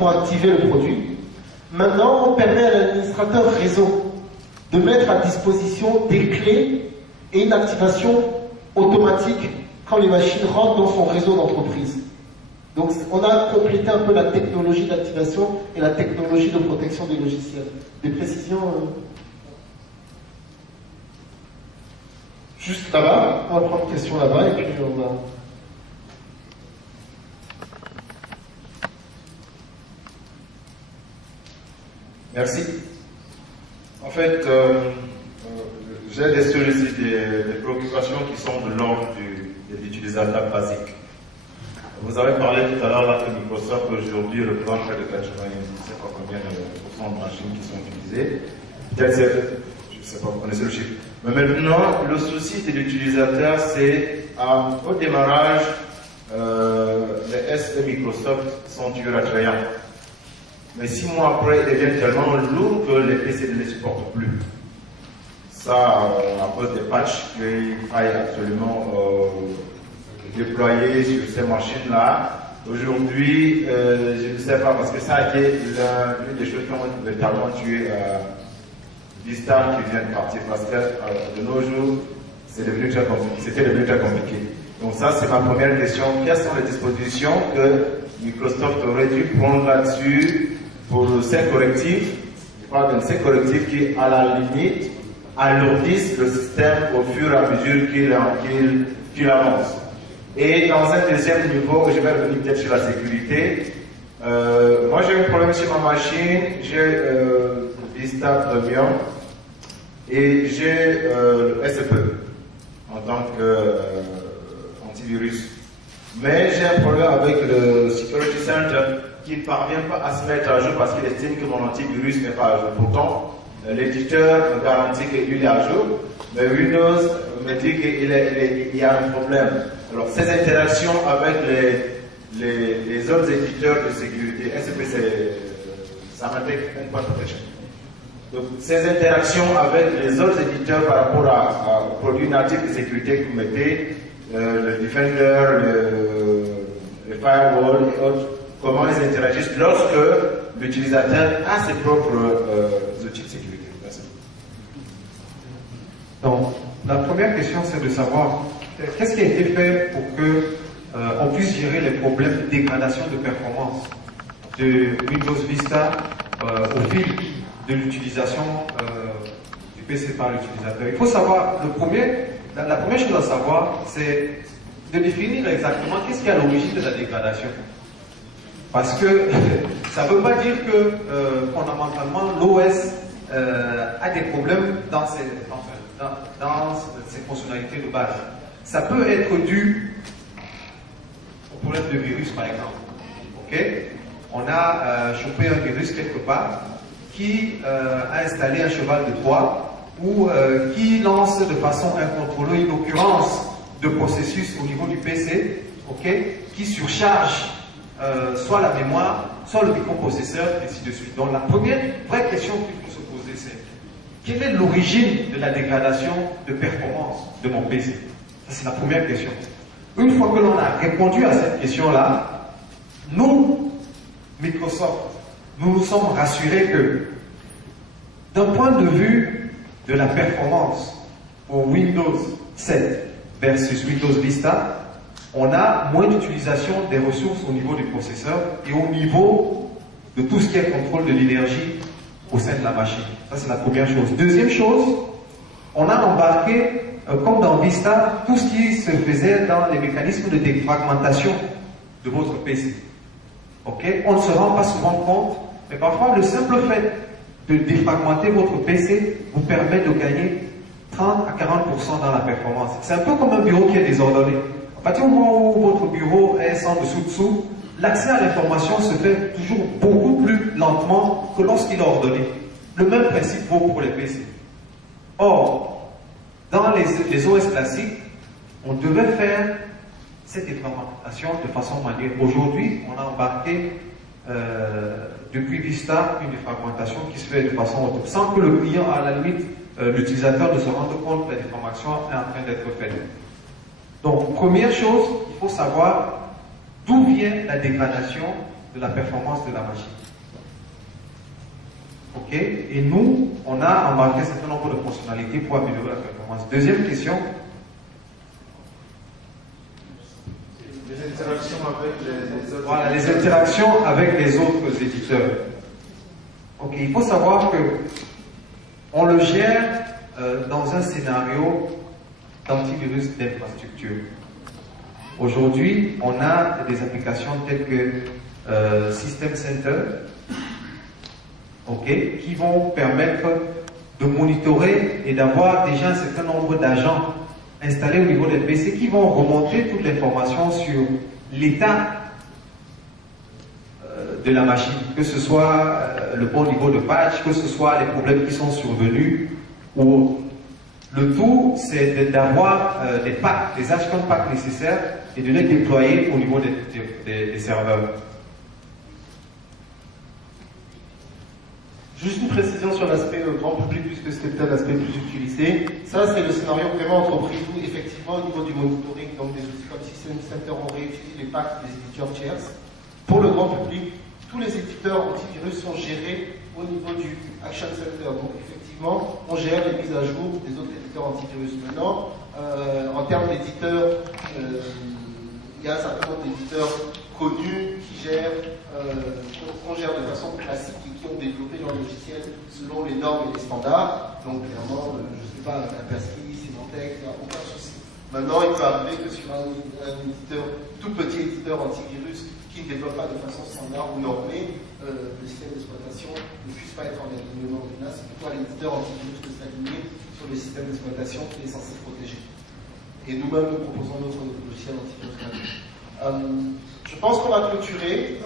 pour activer le produit. Maintenant, on permet à l'administrateur réseau de mettre à disposition des clés et une activation automatique quand les machines rentrent dans son réseau d'entreprise. Donc on a complété un peu la technologie d'activation et la technologie de protection des logiciels. Des précisions juste là-bas, on va prendre une question là-bas et puis on va... Merci. En fait, j'ai des préoccupations qui sont de l'ordre de l'utilisateur basique. Vous avez parlé tout à l'heure là que Microsoft aujourd'hui reprend près de 80, je ne sais pas combien de pourcents de machines qui sont utilisées. Peut-être je ne sais pas, vous connaissez le chiffre. Mais maintenant, le souci de l'utilisateur, c'est au démarrage, les S de Microsoft sont toujours attrayants. Mais 6 mois après, ils deviennent tellement lourds que les PC ne les supportent plus. Ça, à cause des patchs qu'il faille absolument déployer sur ces machines-là. Aujourd'hui, je ne sais pas, parce que ça a été l'une des choses qui ont véritablement tué Vista qui vient de partir, parce que de nos jours, c'était devenu très compliqué. Donc ça, c'est ma première question. Quelles sont les dispositions que Microsoft aurait dû prendre là-dessus pour ces correctifs? Je parle de ces correctifs qui, à la limite, alourdissent le système au fur et à mesure qu'il avance. Et dans un deuxième niveau, je vais revenir peut-être sur la sécurité. Moi, j'ai un problème sur ma machine. J'ai Vista Premium et j'ai le SPE en tant qu'antivirus. Mais j'ai un problème avec le Security Center qui ne parvient pas à se mettre à jour parce qu'il estime que mon antivirus n'est pas à jour. Pourtant, l'éditeur me garantit qu'il est à jour, mais Windows me dit qu'il y a un problème. Alors, ces interactions avec les autres éditeurs de sécurité, ça m'intègre une point protection. Donc, ces interactions avec les autres éditeurs par rapport aux produits natifs de sécurité que vous mettez, le Defender, le Firewall et autres, comment ils interagissent lorsque l'utilisateur a ses propres outils de sécurité. Merci. Donc, la première question, c'est de savoir qu'est-ce qui a été fait pour que on puisse gérer les problèmes de dégradation de performance de Windows Vista au fil de l'utilisation du PC par l'utilisateur. Il faut savoir, la première chose à savoir, c'est de définir exactement qu'est-ce qui est à l'origine de la dégradation. Parce que ça ne veut pas dire que fondamentalement l'OS a des problèmes dans ses fonctionnalités de base. Ça peut être dû au problème de virus par exemple. Okay? On a chopé un virus quelque part qui a installé un cheval de Troie ou qui lance de façon incontrôlée une occurrence de processus au niveau du PC, okay, qui surcharge soit la mémoire, soit le microprocesseur, et ainsi de suite. Donc la première vraie question qu'il faut se poser, c'est quelle est l'origine de la dégradation de performance de mon PC? Ça, c'est la première question. Une fois que l'on a répondu à cette question-là, nous, Microsoft, nous nous sommes rassurés que, d'un point de vue de la performance pour Windows 7 versus Windows Vista, on a moins d'utilisation des ressources au niveau du processeur et au niveau de tout ce qui est contrôle de l'énergie au sein de la machine. Ça, c'est la première chose. Deuxième chose, on a embarqué, comme dans Vista, tout ce qui se faisait dans les mécanismes de défragmentation de votre PC. Okay? On ne se rend pas souvent compte, mais parfois le simple fait de défragmenter votre PC vous permet de gagner 30 à 40% dans la performance. C'est un peu comme un bureau qui est désordonné. À partir du moment où votre bureau est sans dessous-dessous, l'accès à l'information se fait toujours beaucoup plus lentement que lorsqu'il est ordonné. Le même principe vaut pour les PC. Or, dans les OS classiques, on devait faire cette défragmentation de façon manuelle. Aujourd'hui, on a embarqué depuis Vista une défragmentation qui se fait de façon autonome, sans que le client, à la limite, l'utilisateur ne se rende compte que la défragmentation est en train d'être faite. Donc, première chose, il faut savoir d'où vient la dégradation de la performance de la machine. Ok? Et nous, on a embarqué un certain nombre de fonctionnalités pour améliorer la performance. Deuxième question. Les interactions avec les autres. Voilà, les interactions avec les autres éditeurs. Ok, il faut savoir que on le gère dans un scénario d'antivirus d'infrastructure. Aujourd'hui, on a des applications telles que System Center, qui vont permettre de monitorer et d'avoir déjà un certain nombre d'agents installés au niveau des PC qui vont remonter toute l'information sur l'état de la machine, que ce soit le bon niveau de patch, que ce soit les problèmes qui sont survenus, ou le tout, c'est d'avoir des packs, des HCON packs nécessaires et de les déployer au niveau des serveurs. Juste une précision sur l'aspect grand public, puisque c'était peut-être l'aspect plus utilisé. Ça, c'est le scénario vraiment entreprise où, effectivement, au niveau du monitoring, donc des outils comme System Center, on réutilise les packs des éditeurs tiers. Pour le grand public, tous les éditeurs antivirus sont gérés au niveau du Action Center. Donc, effectivement, on gère les mises à jour des autres éditeurs antivirus. Maintenant, en termes d'éditeurs, il y a un certain nombre d'éditeurs connus qui gèrent, qu'on gère de façon classique et qui ont développé leur logiciel selon les normes et les standards. Donc, clairement, je ne sais pas, Kaspersky, Symantec, il n'y a aucun souci. Maintenant, il peut arriver que sur un éditeur, tout petit éditeur antivirus qui ne développe pas de façon standard ou normée, le système d'exploitation ne puisse pas être en alignement. Là, c'est plutôt à l'éditeur antivirus de s'aligner sur le système d'exploitation qui est censé protéger. Et nous-mêmes, nous proposons notre logiciel antivirus gratuit. Je pense qu'on va clôturer.